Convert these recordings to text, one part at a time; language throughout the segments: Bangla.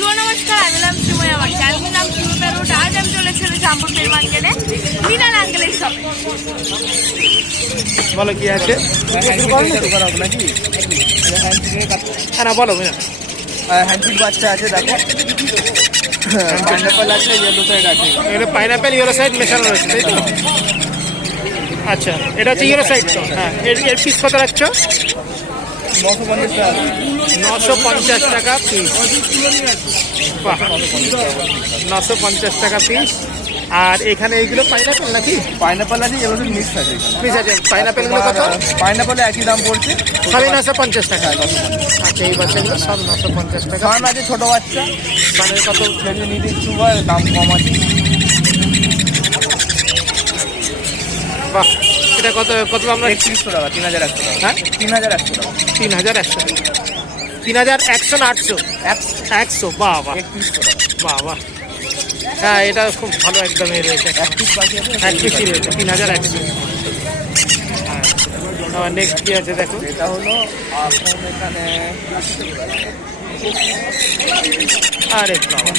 নমস্কার, আমি নাম শ্রীময়, আমার চ্যানেলের নাম শ্রীময় রোড। আজ আমি চলেছি জাম্বুকের মার্কেটে মিনাল আঙ্কেলের শপে। বলো কি আছে না, বলো হ্যান্ডপিক বাচ্চা আছে, দেখো পাইনাপেল আছে, ইয়েলো সাইড আছে। এগুলো পাইনাপেল ইয়েলো সাইড মেশানো রয়েছে, তাই তো? আচ্ছা, এটা হচ্ছে ইয়েলো সাইড তো। হ্যাঁ, এর পিস কত রাখছো? 950 টাকা। 950 টাকা পিস। বাহ, 950 টাকা পিস। আর এখানে এইগুলো পাইনাপেল নাকি? পাইনাপেল আছে, ইয়েলো সাইড মিক্স আছে। পিস আছে। পাইনাপেলগুলো কত? পাইনাপেলে একই দাম পড়ছে, সবই 950 টাকা। আচ্ছা, এই বাচ্চাগুলো সব 950 টাকা। সান আছে ছোট বাচ্চা, সানের কত? যদি নিতে ইচ্ছুক হয় দাম কম আছে। বাহ, এটা কত কত আমরা? 3100 টাকা, 3100 টাকা। হ্যাঁ, 3100 টাকা। 3100 3100 না 800? 100। বাহ বাহ, 3100 টাকা। বাহ বাহ। হ্যাঁ, এটা খুব ভালো একদমই রয়েছে। এক পিস বাকি আছে, এক পিসই রয়েছে 3100। হ্যাঁ, নেক্সট কি আছে দেখো? এটা হলো এখন এখানে আরে বাবা,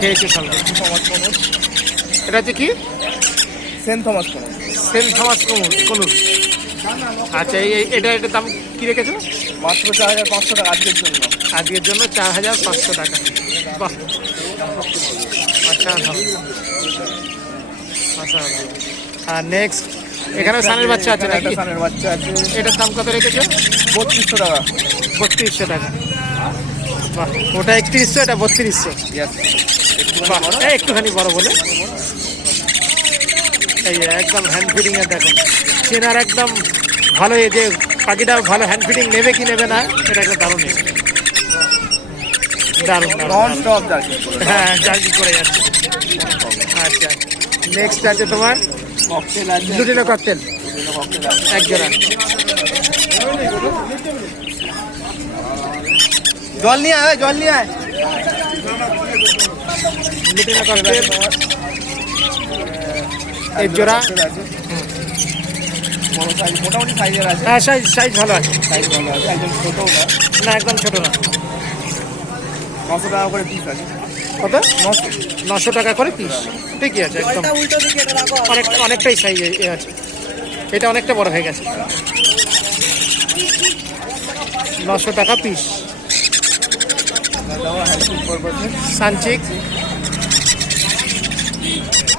খেয়েছি সঙ্গে। এটা হচ্ছে কি? সেন্ট থমাস কোনো সেন্ট থমাস কনুর। আচ্ছা, এটার দাম কি রেখেছো? মাত্র 4500 টাকা আজকের জন্য। আজকের জন্য 4500 টাকা। বাহ, আচ্ছা ভালো, আচ্ছা ভালো। আর নেক্সট এখানে সানের বাচ্চা আছে নাকি? একটা সানের বাচ্চা আছে, এটার দাম কত রেখেছো? 3200 টাকা। 3200 টাকা। বাহ, ওটা 3100, এটা 3200। Yes. বাহ, একটুখানি বড় বলে। এই যে একদম হ্যান্ড ফিডিং এর দেখো, চেনার একদম ভালো। এই যে পাখিটা ভালো হ্যান্ড ফিডিং নেবে কি নেবে না, এটা একটা দারুণ। দারুণ নন দারুণ। Stop jersey. হ্যাঁ, জার্কি করে যাচ্ছে। আচ্ছা, নেক্সট আছে তোমার ককটেল আছে, লুটিনো ককটেল, ককটেল আছে। এক জোড়া। জল নিয়ে আয়, জল নিয়ে আয়। লুটিনো ককটেল এক জোড়া। বড় সাইজ, মোটামুটি সাইজের আছে। হ্যাঁ, সাইজ ভালো আছে। সাইজ ভালো আছে, একদম ছোটও না। না, একদম ছোট না। 900 টাকা করে পিস আছে। কত? 900 টাকা করে পিস। ঠিকই আছে একদম, অনেকটাই সাইজ আছে। এটা অনেকটা বড় হয়ে গেছে। 900 টাকা পিস। সানচিক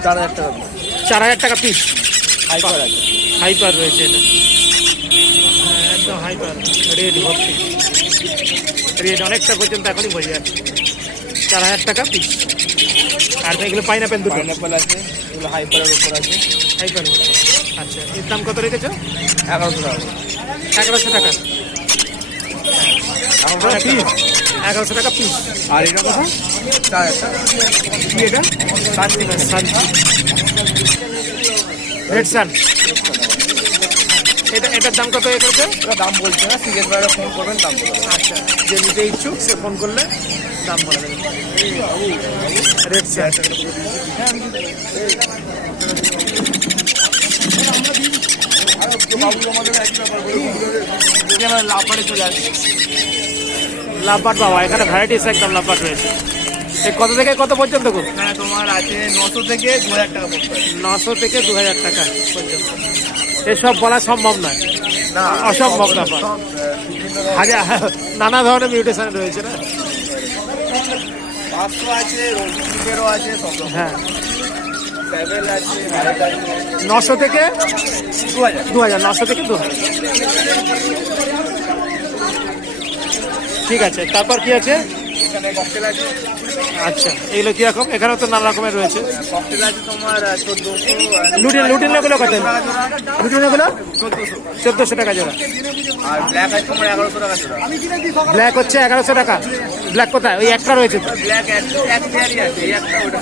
4000 টাকা পিস। 4000 টাকা পিস। হাইপার আছে। হাইপার রয়েছে এটা। হ্যাঁ, একদম হাইপার। রেড ভর্তি, রেড অনেকটা পর্যন্ত এখনই বোঝা যাচ্ছে। 4000 টাকা পিস। আর এগুলো পাইনাপেল দুটো। পাইনাপেল আছে, এগুলো হাইপারের উপর আছে। হাইপার। আচ্ছা, এর দাম কত রেখেছো? 1100 টাকা। 1100 টাকা। 1100 টাকা পিস। আর এটা কথা 4000 টাকা। কি এটা? শান্তি শান্তি রেড সান। এটার দাম কত এ করেছে? এটা দাম বলছে না, সিরিয়াস ভাবে ফোন করবেন, দাম বলবেন। আচ্ছা, যে নিতে ইচ্ছুক সে ফোন করলে দাম বলে দেবে। রেড সান। বাবু আমাদের একই ব্যাপার বলুন, লাভবারে চলে আসছে। লাভবাট বাবা, এখানে ভ্যারাইটিস একদম লাভবাট রয়েছে। এই কত থেকে কত পর্যন্ত গো? হ্যাঁ, তোমার আছে 900 থেকে 2000 টাকা পড়বে। 900 থেকে 2000 টাকা পর্যন্ত। এসব বলা সম্ভব নয়, না, অসম্ভব ব্যাপার। হাজার নানা ধরনের মিউটেশন রয়েছে না। 500 আছে, রোজিকেরও আছে, সব রকম। হ্যাঁ, ট্রাভেল আছে, হ্যারেট আছে। 900 থেকে 2000। 2000। 900 থেকে 2000। ঠিক আছে, তারপর কি আছে? এখানে ককটেল আছে। আচ্ছা, এগুলো কিরকম? এখানেও তো নানা রকমের রয়েছে। ককটেল আছে তোমার 1400। লুটিনগুলো কত? লুটিনগুলো 1400 টাকা জোড়া। আর ব্ল্যাক আছে তোমার 1100 টাকা জোড়া। ব্ল্যাক হচ্ছে 1100 টাকা। ব্ল্যাক কোথায়? ওই একটা রয়েছে তো। ব্ল্যাক এক পেয়ারই আছে, এই একটা, ওটা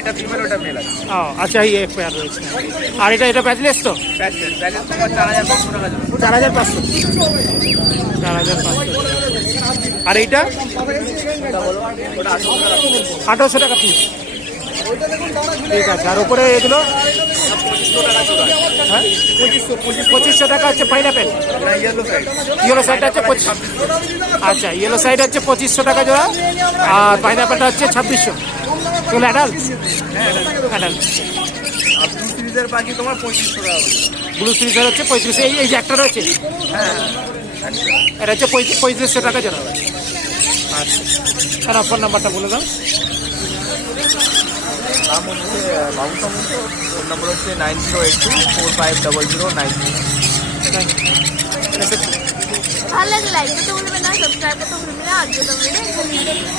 এটা ফিমেল, ওটা মেল আছে। ও আচ্ছা, এই এক পেয়ার রয়েছে। আর এটা প্যাচলেস তো? প্যাকেজ তোমার 4500 টাকা জোড়া। 4500। 4500। আর এইটা ওটা হলো, ওটা 800 টাকা। 1800 টাকা পিস। ঠিক আছে, আর উপরে এগুলো হ্যাঁ 2500 টাকা হচ্ছে পাইনাপেল। ইয়েলো সাইডটা হচ্ছে আচ্ছা, ইয়েলো সাইড হচ্ছে 2500 টাকা জোড়া, আর পাইনাপেলটা হচ্ছে 2600। এগুলো অ্যাডাল্ট? অ্যাডাল্ট। আর ব্লু সিরিজের পাখি তোমার 3500 টাকা। ব্লু সিরিজের হচ্ছে 3500। এই যে একটা রয়েছে এটা হচ্ছে 3500 টাকা জোড়া। আচ্ছা, ফোন নাম্বারটা বলে দাও। নাম হচ্ছে বাবু সামন্ত, ফোন নাম্বার হচ্ছে 9082450093। ভালো লাগলে লাইক করতে ভুলবেন না, সাবস্ক্রাইব করতে ভুলবেন না, আর যেতে ভুলবেন না।